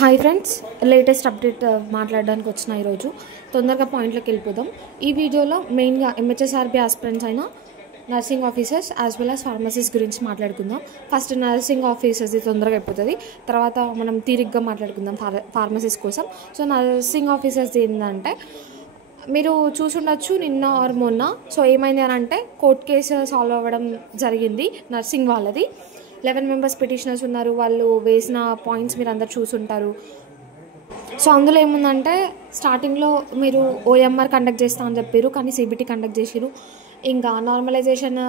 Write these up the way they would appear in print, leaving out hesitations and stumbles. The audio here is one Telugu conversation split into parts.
హాయ్ ఫ్రెండ్స్, లేటెస్ట్ అప్డేట్ మాట్లాడడానికి వచ్చిన ఈరోజు తొందరగా పాయింట్లోకి వెళ్ళిపోదాం. ఈ వీడియోలో మెయిన్గా ఎంహెచ్ఎస్ఆర్బి ఆస్పిరెంట్స్ అయిన nursing officers as well as pharmacies గురించి మాట్లాడుకుందాం. ఫస్ట్ నర్సింగ్ ఆఫీసర్స్ది తొందరగా అయిపోతుంది, తర్వాత మనం తీరిగ్గా మాట్లాడుకుందాం ఫార్మసీస్ కోసం. సో నర్సింగ్ ఆఫీసర్స్ది ఏంటంటే మీరు చూసుండొచ్చు నిన్న ఆర్ మొన్న. సో ఏమైంది అని అంటే కోర్ట్ కేసు సాల్వ్ అవ్వడం జరిగింది నర్సింగ్ వాళ్ళది. 11 మెంబర్స్ పిటిషనర్స్ ఉన్నారు. వాళ్ళు వేసిన పాయింట్స్ మీరు అందరు చూసుంటారు. సో అందులో ఏముందంటే స్టార్టింగ్లో మీరు ఓఎంఆర్ కండక్ట్ చేస్తా అని చెప్పారు, కానీ సిబిటీ కండక్ట్ చేసిరు. ఇంకా నార్మలైజేషన్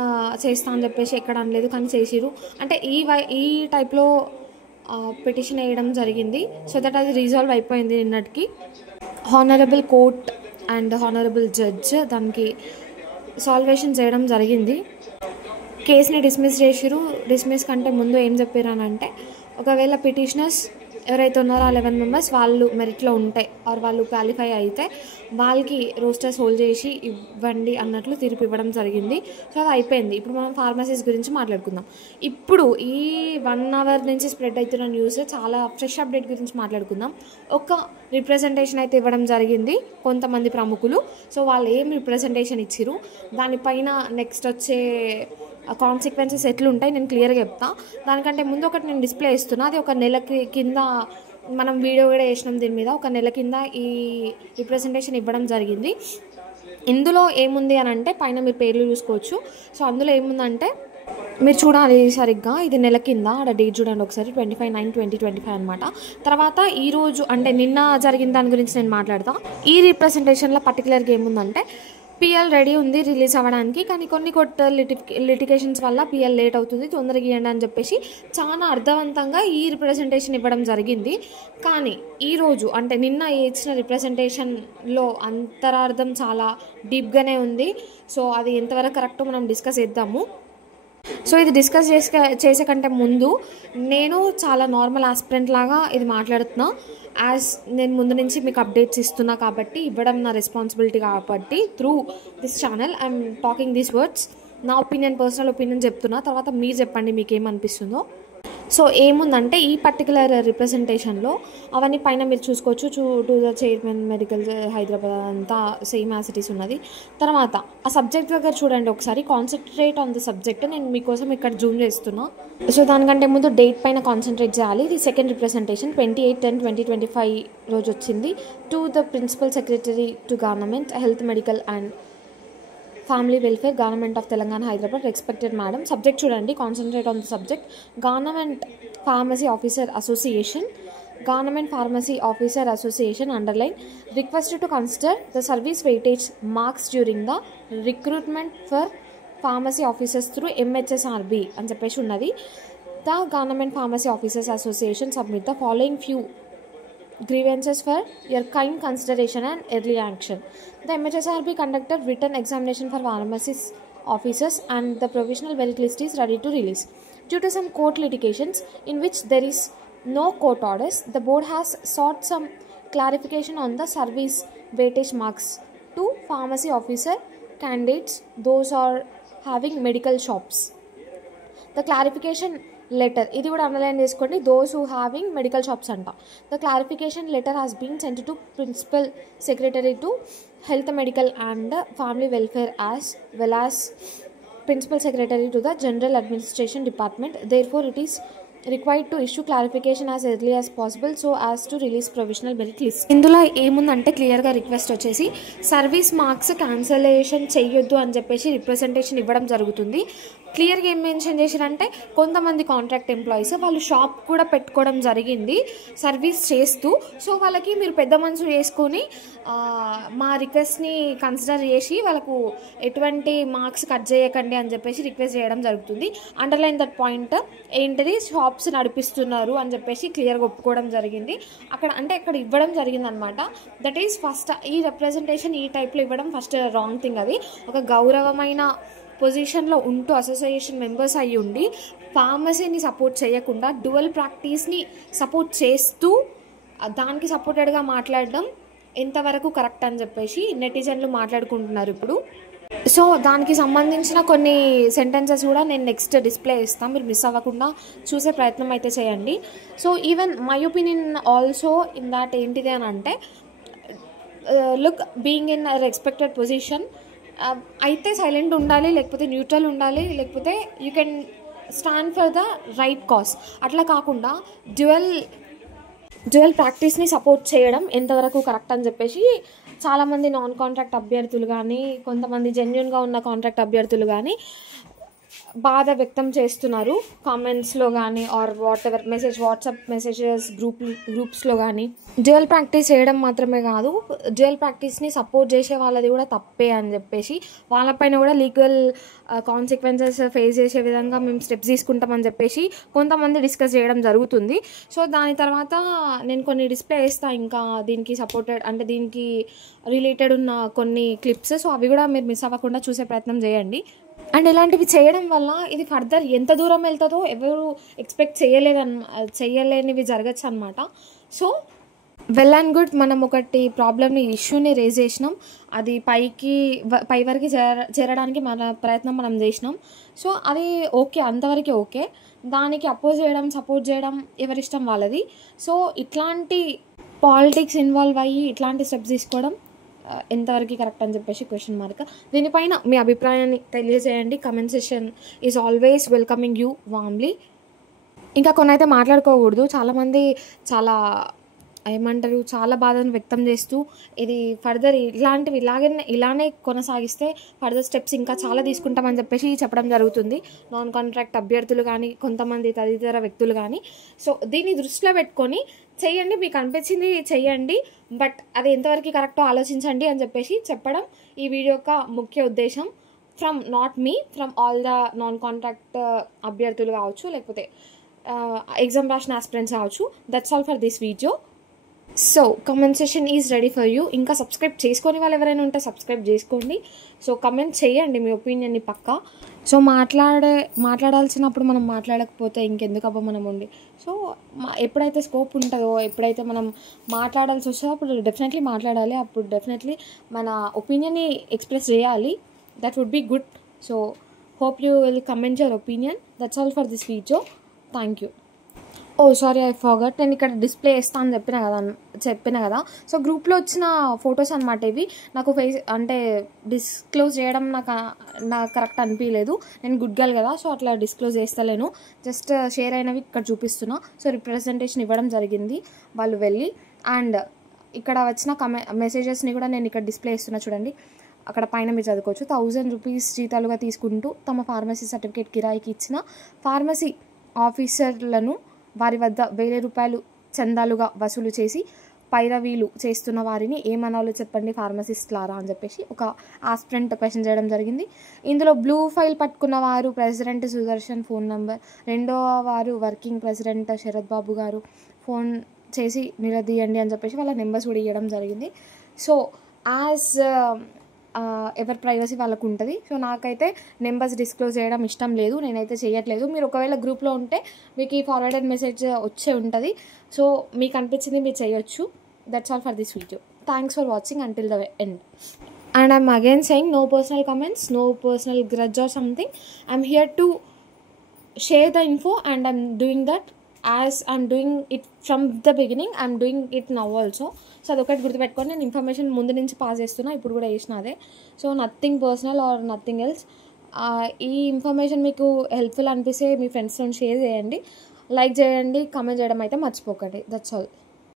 చేస్తా అని చెప్పేసి ఎక్కడ అనలేదు, కానీ చేసిరు. అంటే ఈ టైప్లో పిటిషన్ వేయడం జరిగింది. సో దట్ అది రిజాల్వ్ అయిపోయింది నిన్నటికి. Honourable court and honourable judge దానికి సాల్వేషన్ చేయడం జరిగింది. కేసుని డిస్మిస్ చేసిరు. డిస్మిస్ కంటే ముందు ఏం చెప్పారు అని అంటే, ఒకవేళ పిటిషనర్స్ ఎవరైతే ఉన్నారో ఆ 11 మెంబర్స్ వాళ్ళు మెరిట్లో ఉంటే ఆర్ వాళ్ళు క్వాలిఫై అయితే వాళ్ళకి రోస్టర్స్ హోల్డ్ చేసి ఇవ్వండి అన్నట్లు తీర్పు ఇవ్వడం జరిగింది. సో అది అయిపోయింది. ఇప్పుడు మనం ఫార్మసీస్ గురించి మాట్లాడుకుందాం. ఇప్పుడు ఈ 1 అవర్ నుంచి స్ప్రెడ్ అవుతున్న న్యూస్ చాలా ఫ్రెష్ అప్డేట్ గురించి మాట్లాడుకుందాం. ఒక రిప్రజెంటేషన్ అయితే ఇవ్వడం జరిగింది కొంతమంది ప్రముఖులు. సో వాళ్ళు ఏం రిప్రజెంటేషన్ ఇచ్చిరు, దానిపైన నెక్స్ట్ వచ్చే కాన్సిక్వెన్సెస్ ఎట్లుంటాయి నేను క్లియర్గా చెప్తా. దానికంటే ముందు ఒకటి నేను డిస్ప్లే ఇస్తున్నా, అది ఒక నెల కింద మనం వీడియో కూడా వేసినాం దీని మీద. ఒక నెల కింద ఈ రిప్రజెంటేషన్ ఇవ్వడం జరిగింది. ఇందులో ఏముంది అని అంటే పైన మీరు పేర్లు చూసుకోవచ్చు. సో అందులో ఏముందంటే మీరు చూడాలి సరిగ్గా, ఇది నెల కింద ఆడ డేట్ చూడండి ఒకసారి, 25/9/2025 అనమాట. తర్వాత ఈరోజు అంటే నిన్న జరిగిన దాని గురించి నేను మాట్లాడతా. ఈ రిప్రజెంటేషన్లో పర్టికులర్గా ఏముందంటే పిఎల్ రెడీ ఉంది రిలీజ్ అవ్వడానికి, కానీ కొన్ని లిటిగేషన్స్ వల్ల పిఎల్ లేట్ అవుతుంది, తొందరగా ఇవ్వండి అని చెప్పేసి చాలా అర్థవంతంగా ఈ రిప్రజెంటేషన్ ఇవ్వడం జరిగింది. కానీ ఈరోజు అంటే నిన్న ఇచ్చిన రిప్రజెంటేషన్లో అంతరార్థం చాలా డీప్గానే ఉంది. సో అది ఎంతవరకు కరెక్టో మనం డిస్కస్ చేద్దాము. సో ఇది డిస్కస్ చేసే కంటే ముందు నేను చాలా నార్మల్ ఆస్పిరెంట్ లాగా ఇది మాట్లాడుతున్నా. యాజ్ నేను ముందు నుంచి మీకు అప్డేట్స్ ఇస్తున్నా కాబట్టి, ఇవ్వడం నా రెస్పాన్సిబిలిటీ కాబట్టి through this channel I'm talking these words. నా ఒపీనియన్, పర్సనల్ ఒపీనియన్ చెప్తున్నా, తర్వాత మీరు చెప్పండి మీకు ఏమనిపిస్తుందో. సో ఏముందంటే ఈ పర్టికులర్ రిప్రజెంటేషన్లో అవన్నీ పైన మీరు చూసుకోవచ్చు. To the chairman medical Hyderabad అంతా సేమ్ యాసిటీస్ ఉన్నది. తర్వాత ఆ సబ్జెక్ట్ దగ్గర చూడండి ఒకసారి, కాన్సన్ట్రేట్ ఆన్ ద సబ్జెక్ట్. నేను మీకోసం ఇక్కడ జూమ్ చేస్తున్నా. సో దానికంటే ముందు డేట్ పైన కాన్సన్ట్రేట్ చేయాలి. ఇది సెకండ్ రిప్రజెంటేషన్ 28/10/2025 రోజు వచ్చింది. To the principal secretary to government health medical and family welfare government of Telangana Hyderabad respected madam. Subject చూడండి, concentrate on the subject. Government pharmacy officer association, government pharmacy officer association underline requested to consider the service weightage marks during the recruitment for pharmacy officers through MHSRB అని చెప్పేసి ఉన్నది. The government pharmacy officers association submit the following few grievances for your kind consideration and early action. The MHSRB conducted written examination for pharmacist officers and the provisional merit list is ready to release. Due to some court litigations in which there is no court orders, the board has sought some clarification on the service weightage marks to pharmacy officer candidates, those are having medical shops. The clarification letter ఇది కూడా అండర్లైన్ చేసుకోండి, those who having medical shops అంట. The clarification letter has been sent to principal secretary to health medical and family welfare as well as principal secretary to the general administration department. Therefore it is required to issue clarification as early as possible so as to release provisional merit list. ఇందులో ఏముందంటే క్లియర్గా రిక్వెస్ట్ వచ్చేసి సర్వీస్ మార్క్స్ క్యాన్సలేషన్ చెయ్యొద్దు అని చెప్పేసి రిప్రజెంటేషన్ ఇవ్వడం జరుగుతుంది. క్లియర్గా ఏం మెన్షన్ చేశారంటే కొంతమంది కాంట్రాక్ట్ ఎంప్లాయీస్ వాళ్ళు షాప్ కూడా పెట్టుకోవడం జరిగింది సర్వీస్ చేస్తూ. సో వాళ్ళకి మీరు పెద్ద మనసు చేసుకొని మా రిక్వెస్ట్ని కన్సిడర్ చేసి వాళ్ళకు ఎటువంటి మార్క్స్ కట్ చేయకండి అని చెప్పేసి రిక్వెస్ట్ చేయడం జరుగుతుంది. అండర్లైన్ దట్ పాయింట్ ఏంటిది, షాప్స్ నడిపిస్తున్నారు అని చెప్పేసి క్లియర్గా ఒప్పుకోవడం జరిగింది అక్కడ. అంటే అక్కడ ఇవ్వడం జరిగింది అనమాట. దట్ ఈస్ ఫస్ట్ ఈ రిప్రజెంటేషన్ ఈ టైప్లో ఇవ్వడం ఫస్ట్ రాంగ్ థింగ్. అది ఒక గౌరవమైన పొజిషన్లో ఉంటూ అసోసియేషన్ మెంబర్స్ అయ్యి ఉండి ఫార్మసీని సపోర్ట్ చేయకుండా డ్యువల్ ప్రాక్టీస్ని సపోర్ట్ చేస్తూ దానికి సపోర్టెడ్గా మాట్లాడడం ఎంతవరకు కరెక్ట్ అని చెప్పేసి నెటిజన్లు మాట్లాడుకుంటున్నారు ఇప్పుడు. సో దానికి సంబంధించిన కొన్ని సెంటెన్సెస్ కూడా నేను నెక్స్ట్ డిస్ప్లే ఇస్తాను, మీరు మిస్ అవ్వకుండా చూసే ప్రయత్నం అయితే చేయండి. So even my opinion also in that ఏంటిది అని అంటే, look being in respected position అయితే సైలెంట్ ఉండాలి, లేకపోతే న్యూట్రల్ ఉండాలి, లేకపోతే you can stand for the right cause. అట్లా కాకుండా డ్యుయల్ ప్రాక్టీస్ని సపోర్ట్ చేయడం ఎంతవరకు కరెక్ట్ అని చెప్పేసి చాలామంది నాన్ కాంట్రాక్ట్ అభ్యర్థులు కానీ, కొంతమంది జెన్యున్గా ఉన్న కాంట్రాక్ట్ అభ్యర్థులు కానీ బాధ వ్యక్తం చేస్తున్నారు కామెంట్స్లో కానీ ఆర్ వాట్ఎవర్ వాట్సాప్ మెసేజెస్ గ్రూప్స్లో కానీ. డ్యుయల్ ప్రాక్టీస్ చేయడం మాత్రమే కాదు, డ్యుయల్ ప్రాక్టీస్ని సపోర్ట్ చేసే వాళ్ళది కూడా తప్పే అని చెప్పేసి వాళ్ళపైన కూడా లీగల్ కాన్సిక్వెన్సెస్ ఫేస్ చేసే విధంగా మేము స్టెప్స్ తీసుకుంటామని చెప్పేసి కొంతమంది డిస్కస్ చేయడం జరుగుతుంది. సో దాని తర్వాత నేను కొన్ని డిస్ప్లే చేస్తాను ఇంకా దీనికి సపోర్టెడ్ అంటే దీనికి రిలేటెడ్ ఉన్న కొన్ని క్లిప్స్. సో అవి కూడా మీరు మిస్ అవ్వకుండా చూసే ప్రయత్నం చేయండి. అండ్ ఇలాంటివి చేయడం వల్ల ఇది ఫర్దర్ ఎంత దూరం వెళ్తుందో ఎవరు ఎక్స్పెక్ట్ చేయలేనివి జరగచ్చు అనమాట. సో వెల్ అండ్ గుడ్, మనం ఒకటి ప్రాబ్లమ్ని ఇష్యూని రేజ్ చేసినాం, అది పై వరకు చేరడానికి మన ప్రయత్నం మనం చేసినాం. సో అది ఓకే, అంతవరకు ఓకే. దానికి అపోజ్ చేయడం సపోర్ట్ చేయడం ఎవరిష్టం వాళ్ళది. సో ఇట్లాంటి పాలిటిక్స్ ఇన్వాల్వ్ అయ్యి ఇట్లాంటి స్టెప్స్ తీసుకోవడం ఎంతవరకు కరెక్ట్ అని చెప్పేసి క్వశ్చన్ మార్క్. దీనిపైన మీ అభిప్రాయాన్ని తెలియజేయండి. Comment session is always welcoming you warmly. ఇంకా కొన్ని అయితే మాట్లాడుకోకూడదు, చాలామంది చాలా బాధను వ్యక్తం చేస్తూ ఇది ఫర్దర్ ఇలానే కొనసాగిస్తే ఫర్దర్ స్టెప్స్ ఇంకా చాలా తీసుకుంటామని చెప్పేసి చెప్పడం జరుగుతుంది నాన్ కాంట్రాక్ట్ అభ్యర్థులు కానీ, కొంతమంది తదితర వ్యక్తులు కానీ. సో దీన్ని దృష్టిలో పెట్టుకొని చెయ్యండి, మీకు అనిపించింది చెయ్యండి, బట్ అది ఎంతవరకు కరెక్టో ఆలోచించండి అని చెప్పేసి చెప్పడం ఈ వీడియో యొక్క ముఖ్య ఉద్దేశం. From not me, from all the non contract అభ్యర్థులు కావచ్చు, లేకపోతే ఎగ్జామ్ రాసిన ఆస్పిరెంట్స్ కావచ్చు. That's all for this video. So comment session is ready for you. ఇంకా సబ్స్క్రైబ్ చేసుకొని వాళ్ళు ఎవరైనా ఉంటే సబ్స్క్రైబ్ చేసుకోండి. సో కమెంట్ చేయండి మీ ఒపీనియన్ని పక్కా. సో మాట్లాడాల్సినప్పుడు మనం మాట్లాడకపోతే ఇంకెందుకబ్బా మనం ఉండి. సో ఎప్పుడైతే స్కోప్ ఉంటుందో, ఎప్పుడైతే మనం మాట్లాడాల్సి వస్తుందో అప్పుడు డెఫినెట్లీ మాట్లాడాలి, అప్పుడు డెఫినెట్లీ మన ఒపీనియన్ని ఎక్స్ప్రెస్ చేయాలి. That would be good. So hope you will comment your opinion. That's all for this video. Thank you. Sorry, I forgot, నేను ఇక్కడ డిస్ప్లే చేస్తా అని చెప్పిన కదా. సో గ్రూప్లో వచ్చిన ఫొటోస్ అనమాట ఇవి. నాకు డిస్క్లోజ్ చేయడం నాకు కరెక్ట్ అనిపించలేదు, నేను గుడ్ గర్ల్ కదా, సో అట్లా డిస్క్లోజ్ చేస్తలేను. జస్ట్ షేర్ అయినవి ఇక్కడ చూపిస్తున్నా. సో రిప్రజెంటేషన్ ఇవ్వడం జరిగింది వాళ్ళు వెళ్ళి. అండ్ ఇక్కడ వచ్చిన మెసేజెస్ని కూడా నేను ఇక్కడ డిస్ప్లే చేస్తున్నా చూడండి. అక్కడ పైన మీరు చదువుకోవచ్చు. 1000 రూపీస్ జీతాలుగా తీసుకుంటూ తమ ఫార్మసీ సర్టిఫికేట్ కిరాయికి ఇచ్చిన ఫార్మసీ ఆఫీసర్లను వారి వద్ద 1000 రూపాయలు చందాలుగా వసూలు చేసి పైరవీలు చేస్తున్న వారిని ఏమనాలో చెప్పండి ఫార్మసిస్ట్లారా అని చెప్పేసి ఒక ఆస్పిరెంట్ క్వశ్చన్ చేయడం జరిగింది. ఇందులో బ్లూ ఫైల్ పట్టుకున్న వారు ప్రెసిడెంట్ సుదర్శన్ ఫోన్ నెంబర్, రెండవ వారు వర్కింగ్ ప్రెసిడెంట్ శరత్ బాబు గారు, ఫోన్ చేసి నిలదీయండి అని చెప్పేసి వాళ్ళ నెంబర్స్ కూడా ఇవ్వడం జరిగింది. సో యాజ్ ఎవరి ప్రైవసీ వాళ్ళకు ఉంటుంది. సో నాకైతే నెంబర్స్ డిస్క్లోజ్ చేయడం ఇష్టం లేదు, నేనైతే చేయట్లేదు. మీరు ఒకవేళ గ్రూప్లో ఉంటే మీకు ఈ ఫార్వర్డెడ్ మెసేజ్ వచ్చే ఉంటుంది. సో మీకు అనిపించింది మీరు చేయొచ్చు. That's all for this video. Thanks for watching until the end. And I'm again saying no personal comments, no personal grudge or something. I'm here to share the info and I'm doing that as I'm doing it from the beginning. I'm doing it now also. So అదొకటి గుర్తుపెట్టుకొని నేను ఇన్ఫర్మేషన్ ముందు నుంచి పాస్ చేస్తున్నా, ఇప్పుడు కూడా చేసిన అదే. So nothing personal or nothing else. ఈ ఇన్ఫర్మేషన్ మీకు హెల్ప్ఫుల్ అనిపిస్తే మీ ఫ్రెండ్స్తో షేర్ చేయండి, లైక్ చేయండి, కామెంట్ చేయడం అయితే మర్చిపోకండి. That's all.